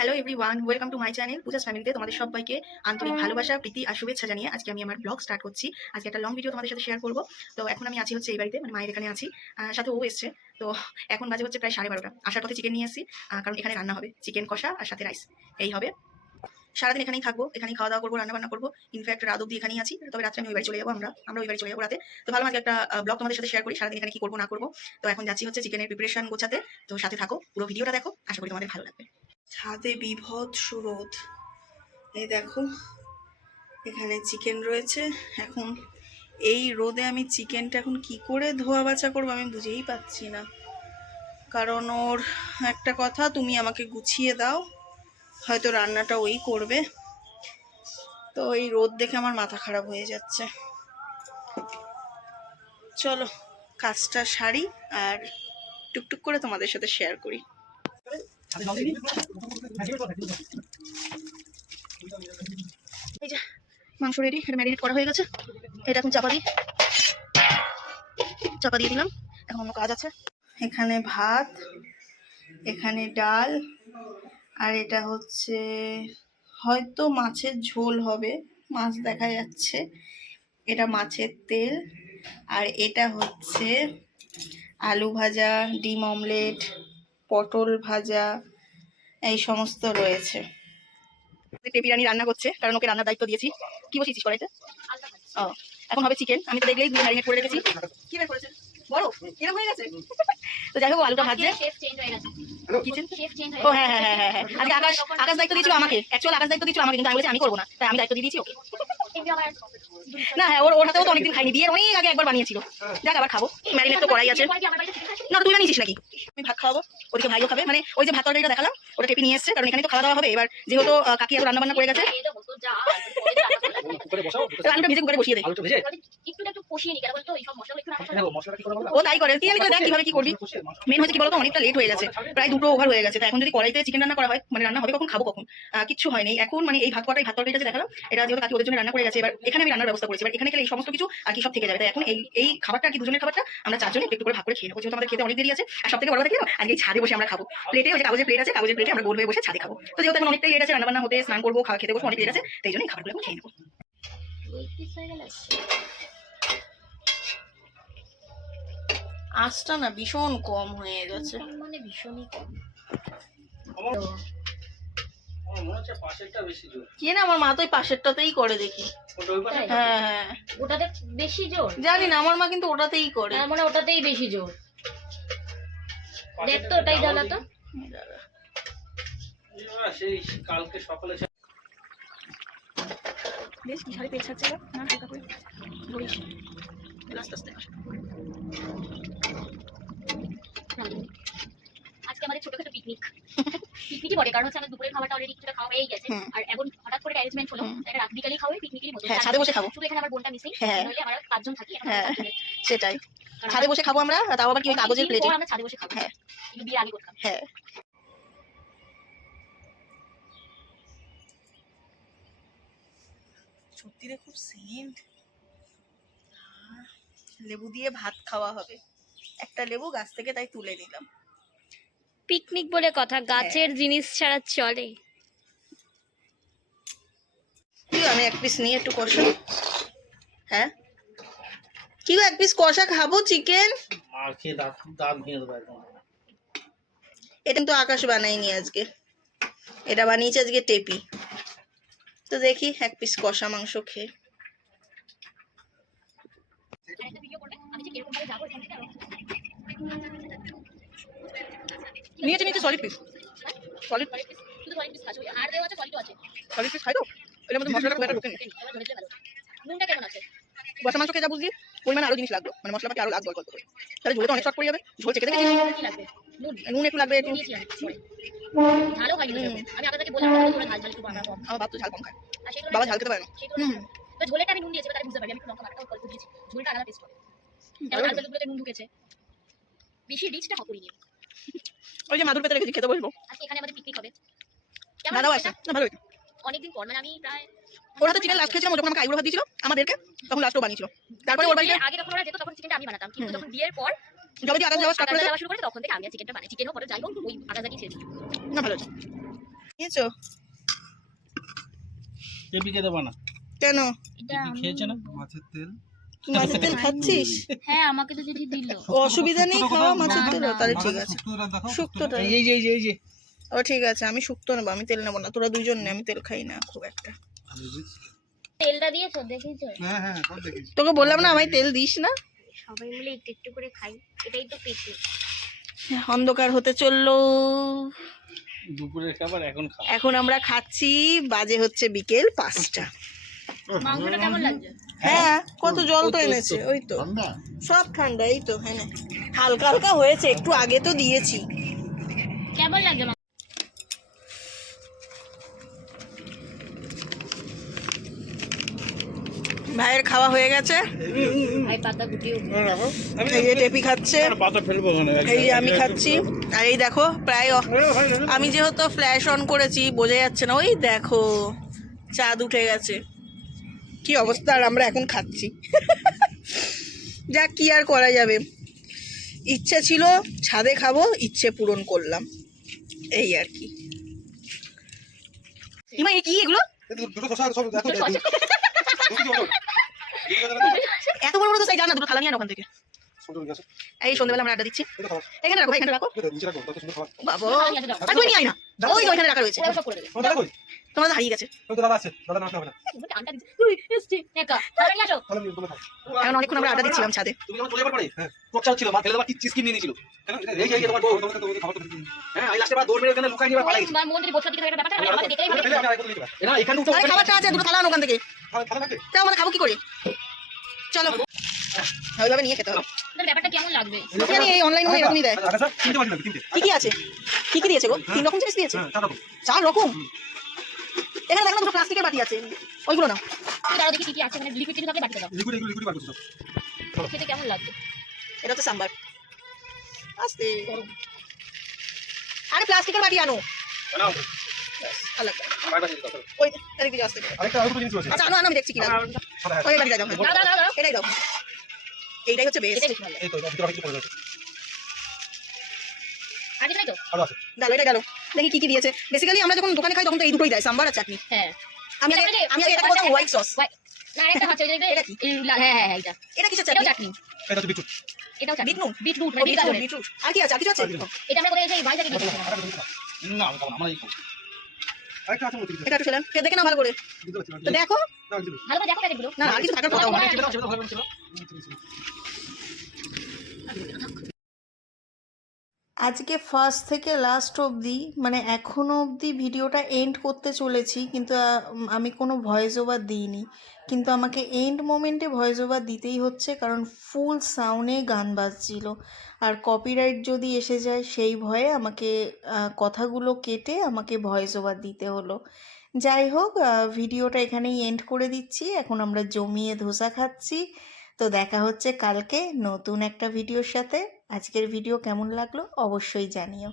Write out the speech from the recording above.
Hello everyone welcome to my channel Puja's ফ্যামিলিতে তোমাদের সবাইকে আন্তরিক ভালোবাসা প্রীতি আর শুভেচ্ছা জানিয়ে আজকে আমি আমার ব্লগ স্টার্ট করছি। আজকে একটা লং ভিডিও তোমাদের সাথে শেয়ার করব। তো এখন আমি আছি হচ্ছে এই বাড়িতে মানে মায়ের এখানে আছি। সাথে ও এসছে। তো এখন বাজে হচ্ছে প্রায় সাড়ে বারোটা। আসার পথে চিকেন নিয়ে আহ, কারণ এখানে রান্না হবে। চিকেন কষা আর সাথে রাইস এই হবে। সারাদিন এখানেই থাকব এখানেই খাওয়া দাওয়া করব রান্না বান্না করব। ইনফ্যাক্ট রাত অব্দি এখানেই আছি। তবে রাত্রে আমি ওই বাড়ি চলে যাব আমরা। আমরা ওই বাড়ি চলে যাব রাতে। তো ভালো আজকে একটা ব্লগ তোমাদের সাথে শেয়ার করি। সারাদিন এখানে কি করব না করব। তো এখন যাচ্ছি হচ্ছে চিকেনের প্রিপারেশন গোছাতে। তো সাথে থাকো পুরো ভিডিওটা দেখো। আশা করি তোমাদের ভালো লাগবে। ছাদে বিভৎস রোদ। এই দেখো, এখানে চিকেন রয়েছে। এখন এই রোদে আমি চিকেনটা এখন কি করে ধোয়া বাছা করব আমি বুঝেই পাচ্ছি না। কারণ ওর একটা কথা, তুমি আমাকে গুছিয়ে দাও, হয়তো রান্নাটা ওই করবে। তো এই রোদ দেখে আমার মাথা খারাপ হয়ে যাচ্ছে। চলো, কাজটা সারি আর টুকটুক করে তোমাদের সাথে শেয়ার করি। মাংস রেডি এটা ম্যারিনেট করা হয়ে গেছে। এটা এখন চাপা দিই চাপা দিয়ে দিলাম। এখন অন্য কাজ আছে। এখানে ভাত, এখানে ডাল, আর এটা হচ্ছে হয়তো মাছের ঝোল হবে। মাছ দেখা যাচ্ছে। এটা মাছের তেল। আর এটা হচ্ছে আলু ভাজা, ডিম অমলেট পটল ভাজা এই সমস্ত রয়েছে। রানী রান্না করছে কারণ ওকে রান্নার দায়িত্ব দিয়েছি। কি বসেছিস কড়াইতে ও এখন হবে চিকেন আমি তো দেখলেই ম্যারিনেট করে রেখেছি। কি বের করেছে? বড় এরকম হয়ে গেছে? তো যাই হোক আলুটা ভাজছে। কিচেন ও হ্যাঁ হ্যাঁ হ্যাঁ হ্যাঁ হ্যাঁ। আজকে আকাশ আকাশ দায়িত্ব দিয়েছিল আমাকে। অ্যাকচুয়াল আকাশ দায়িত্ব দিয়েছিল আমাকে কিন্তু আমি বলেছি আমি করব না। তাই আমি দায়িত্ব দিয়ে দিয়েছি ওকে। না হ্যাঁ ওর ওর হাতেও তো অনেকদিন খাইনি, বিয়ের অনেক আগে একবার বানিয়েছিল। যাক আবার খাব। ম্যারিনেট তো করাই আছে। না তুই বানিয়েছিস নাকি? আমি ভাত খাওয়াবো, ওদিকে ভাইও খাবে। মানে ওই যে ভাত তরকারিটা দেখালাম, ওটা টেপি নিয়ে এসছে, কারণ এখানে তো খাওয়া দাওয়া হবে। এবার যেহেতু কাকি এত রান্না বান্না করে গেছে এই দেখো তো যা পরে যা। কুকারে বসাও তো আলুটা ভেজে করে বসিয়ে দে আলুটা ভেজে। একটু একটু কষিয়ে নি কেন বলতো? এই সব মশলা একটু না কষালে দেখো মশলাটা কি করে ও তাই করে। তুই আমি দেখ কীভাবে কি করবি? মেন হচ্ছে কি বলতো অনেকটা লেট হয়ে গেছে। প্রায় দুটো ওভার হয়ে গেছে। তো এখন যদি কড়াইতে চিকেন রান্না করা হয় মানে রান্না হবে কখন? খাব কখন? আহ, কিচ্ছু হয়নি এখন মানে এই ভাত কটাই ভাত তরকারিটা যে দেখালাম এটা যেহেতু কাকি ওদের জন্য রান্না করে গেছে এবার এখানে আমি রান্নার ব্যবস্থা করেছি। এবার এখানে খেলে এই সমস্ত কিছু আর কি সব থেকে যাবে। তাই এখন এই এই খাবারটা আর কি দুজনের খাবারটা আমরা চারজনে একটু করে ভাগ করে খেয়ে নেব। যেহেতু আমাদের খেতে অনেক দেরি আছে আর সব থেকে বড় কথা কি আজকে ছাদে বসে আমরা খাব। প্লেটে ওই কাগজের প্লেট আছে কাগজের প্লেটে আমরা গোল হয়ে বসে ছাদে খাব। তো যেহেতু এখন অনেকটাই লেট আছে রান্না বান্না হতে স্নান করব খাওয়া খেতে বসবো অনেক লেট আছে তাই জন্য এই খাবারগুলো এখন খেয়ে নেব। আঁচটা না ভীষণ কম হয়ে গেছে। মানে ভীষণই কম। কি না আমার মা তো ওই পাশেরটাতেই করে দেখি। হ্যাঁ হ্যাঁ। ওটাতে বেশি জোর? জানি না আমার মা কিন্তু ওটাতেই করে। তার মানে ওটাতেই বেশি জোর। দেখ তো ওটাই জ্বালা তো সেই কালকে সকালে বেশ কি পেট ছাড়ছে না হালকা করে ধরিস। আস্তে আস্তে। আজকে আমাদের ছোটখাটো পিকনিক পিকনিকই বলে কারণ হচ্ছে আমাদের দুপুরের খাবারটা অলরেডি কিছুটা খাওয়া হয়েই গেছে। আর এখন হঠাৎ করে অ্যারেঞ্জমেন্ট হলো এটা রাত খাওয়াই পিকনিকেরই মতো হ্যাঁ ছাদে বসে খাব। শুধু এখানে আমার বোনটা মিসিং হ্যাঁ। নইলে আমরা পাঁচজন থাকি হ্যাঁ। সেটাই। ছাদে বসে খাব আমরা তাও আবার কি কাগজের প্লেটে আমরা ছাদে বসে খাব। হ্যাঁ। কিন্তু বিয়ের আগে করতাম হ্যাঁ। সত্যি রে খুব সেন্ট লেবু দিয়ে ভাত খাওয়া হবে। একটা লেবু গাছ থেকে তাই তুলে নিলাম। পিকনিক বলে কথা গাছের জিনিস ছাড়া চলে। কি আমি এক পিস নিয়ে একটু কষা হ্যাঁ? কি এক পিস কষা খাব চিকেন আর খেয়ে দাঁত দাঁত ভেঙে দেবো এটা কিন্তু আকাশ বানাইনি আজকে। এটা বানিয়েছে আজকে টেপি। তো দেখি এক পিস কষা মাংস খেয়ে। নিয়েছে নিয়েছে সলিড পিস সলিড পিস আর দেওয়া আছে সলিডও আছে সলিড পিস খাই তো? এর মধ্যে মশলাটা খুব একটা নুনটা কেমন আছে? কষা মাংস খেয়ে যা বুঝলি পরিমাণে আরও জিনিস লাগবে। মানে মশলা পাতি আরও লাগবে অল্প করে। তাহলে ঝোলে তো অনেক শর্ট পড়ে যাবে। ঝোল চেকে দেখেছিস? নুন একটু লাগবে একটু। ঝালও বললাম ঝাল ঝাল একটু বানাবো। আমার বাপ তো ঝাল কম খায়। বাবা ঝাল খেতে পারে না। হুম। তো ঝোলেটা আমি নুন দিয়েছি বুঝতে পারি আমি লঙ্কা অল্প দিয়েছি। ঝোলটা আলাদা টেস্ট হবে। যেমন আলু নুন ঢুকেছে। বেশি রিচটা হকুরি ওই যে মাদুর পেতে রেখেছি খেতে বসবো। আজকে এখানে আমাদের পিকনিক হবে। দাদাও আছে না ভালো হয়েছে? অনেকদিন পর মানে আমি প্রায় ওরা তো চিকেন লাস্ট খেয়েছিলাম যখন আমাকে আইবুড়ো ভাত দিয়েছিল আমাদেরকে তখন লাস্টও বানিয়েছিল। তারপরে ওর বাড়িতে আগে যখন ওরা যেত তখন চিকেনটা আমি বানাতাম। কিন্তু যখন বিয়ের পর যবে দিয়ে আকাশ যাওয়া স্টার্ট যাওয়া শুরু করে তখন থেকে আমি চিকেনটা বানাই। চিকেনও পরে যাই হোক ওই আকাশ না ভালো নিয়েছো দেবা না। কেন? এটা খেয়েছে না? মাছের তেল। মাছের তেল খাচ্ছিস? হ্যাঁ আমাকে তো যেটি দিল। অসুবিধা নেই খাওয়া মাছের তেল তাহলে ঠিক আছে। শুক্তোটা। এই যে এই যে এই যে। ও ঠিক আছে আমি শুক্তো নেব আমি তেল নেব না তোরা দুজন নে আমি তেল খাই না খুব একটা। তেলটা দিয়েছ? দেখেছ হ্যাঁ হ্যাঁ সব দেখিস তোকে বললাম না আমায় তেল দিস না। সবাই মিলে একটু একটু করে খাই এটাই তো পিকনিক অন্ধকার হতে চলল। দুপুরের খাবার এখন খাও। এখন আমরা খাচ্ছি বাজে হচ্ছে বিকেল পাঁচটা। মাংসটা কেমন লাগছে? হ্যাঁ কত জল তো এনেছে ওই তো। সব ঠান্ডা এই তো হ্যাঁ। হালকা হালকা হয়েছে একটু আগে তো দিয়েছি। কেমন লাগছে ভাইয়ের খাওয়া হয়ে গেছে। ভাই পাতা গুটিয়ে এই যে টেপি খাচ্ছে। পাতা ফেলব ওখানে। এই যে আমি খাচ্ছি। আর এই দেখো প্রায় অ- আমি যেহেতু ফ্ল্যাশ অন করেছি বোঝা যাচ্ছে না। ওই দেখো চাঁদ উঠে গেছে। কি অবস্থা? আর আমরা এখন খাচ্ছি। যা কি আর করা যাবে? ইচ্ছে ছিল ছাদে খাব ইচ্ছে পূরণ করলাম। এই আর কি। ইমা কি এগুলো? দুটো সব দেখো এত বড় বড় তো সাইজ জানা দুটো থালা নিয়ে ওখান থেকে। এই সন্ধ্যেবেলা আমরা আড্ডা দিচ্ছি। এখানে রাখো এখানে রাখো। বাবা আর নিয়ে আয় না। ওই ওইখানে রাখা রয়েছে। তোমাদের হারিয়ে গেছে। এখন অনেকক্ষণ আমরা আড্ডা দিচ্ছিলাম ছাদে। হ্যাঁ ওখানে মনে খাবারটা আছে দুটো থালা থেকে। তাও খাব কি করে? চলো। ওইভাবে নিয়ে খেতে হবে। ব্যাপারটা কেমন লাগবে? জানি এই অনলাইনে এরকমই দেয়। তিনটে বাটি লাগবে তিনটে। কি কি আছে? কি কি দিয়েছে গো? তিন রকম জিনিস দিয়েছে? হ্যাঁ চার রকম। এখানে দেখো না দুটো প্লাস্টিকের বাটি আছে। ওইগুলো না দাঁড়াও দেখি কি কি আছে মানে লিকুইড কিছু থাকলে বাটিতে দাও লিকুইড এগুলো লিকুইড বার করছ খেতে কেমন লাগবে? এটা হচ্ছে সাম্বার। আস্তে। আরে প্লাস্টিকের বাটি আনো। দিয়ে আরেকটা জিনিস আছে। আচ্ছা আনো আনো আমি দেখছি কি লাগবে সাদা ওই বাটিটা দাও। এটাই দাও। এইটাই হচ্ছে বেস্ট ভালো এই তো ভিতরে বাকি পড়ে যাচ্ছে কিছু তো আরও আছে। এটা ডালো দেখি কি কি দিয়েছে। বেসিক্যালি আমরা যখন দোকানে খাই তখন তো এই দুটোই দেয় সাম্বার আর চাটনি। হ্যাঁ। আমি আগে আমি আগে বলতাম হোয়াইট সস না একটা হচ্ছে এটা কি? হ্যাঁ হ্যাঁ হ্যাঁ এটা এটা কিসের চাটনি? চাটনি। এটা বিটরুট। এটাও চাটনি? বিটরুট মানে বিটরুট, বিটরুট। আর কি আছে? আর কিছু আছে? এটা আমরা করে এই দিয়েছি। না আমি খাব না, আমার এই খাব। আরেকটা আছে মধ্যে এটা একটু ফেলাম ফের দেখে নাও ভালো করে। তো দেখো। না ভালো করে দেখো প্যাকেটগুলো। না আর কিছু থাকার কথা না আজকে ফার্স্ট থেকে লাস্ট অবধি মানে এখনও অবধি ভিডিওটা এন্ড করতে চলেছি, কিন্তু আমি কোনো ভয়েস ওভার দিইনি। কিন্তু আমাকে এন্ড মোমেন্টে ভয়েস ওভার দিতেই হচ্ছে, কারণ ফুল সাউন্ডে গান বাজছিল। আর কপিরাইট যদি এসে যায়, সেই ভয়ে আমাকে কথাগুলো কেটে আমাকে ভয়েস ওভার দিতে হলো। যাই হোক ভিডিওটা এখানেই এন্ড করে দিচ্ছি। এখন আমরা জমিয়ে ধোসা খাচ্ছি। তো দেখা হচ্ছে কালকে নতুন একটা ভিডিওর সাথে। আজকের ভিডিও কেমন লাগল অবশ্যই জানিও।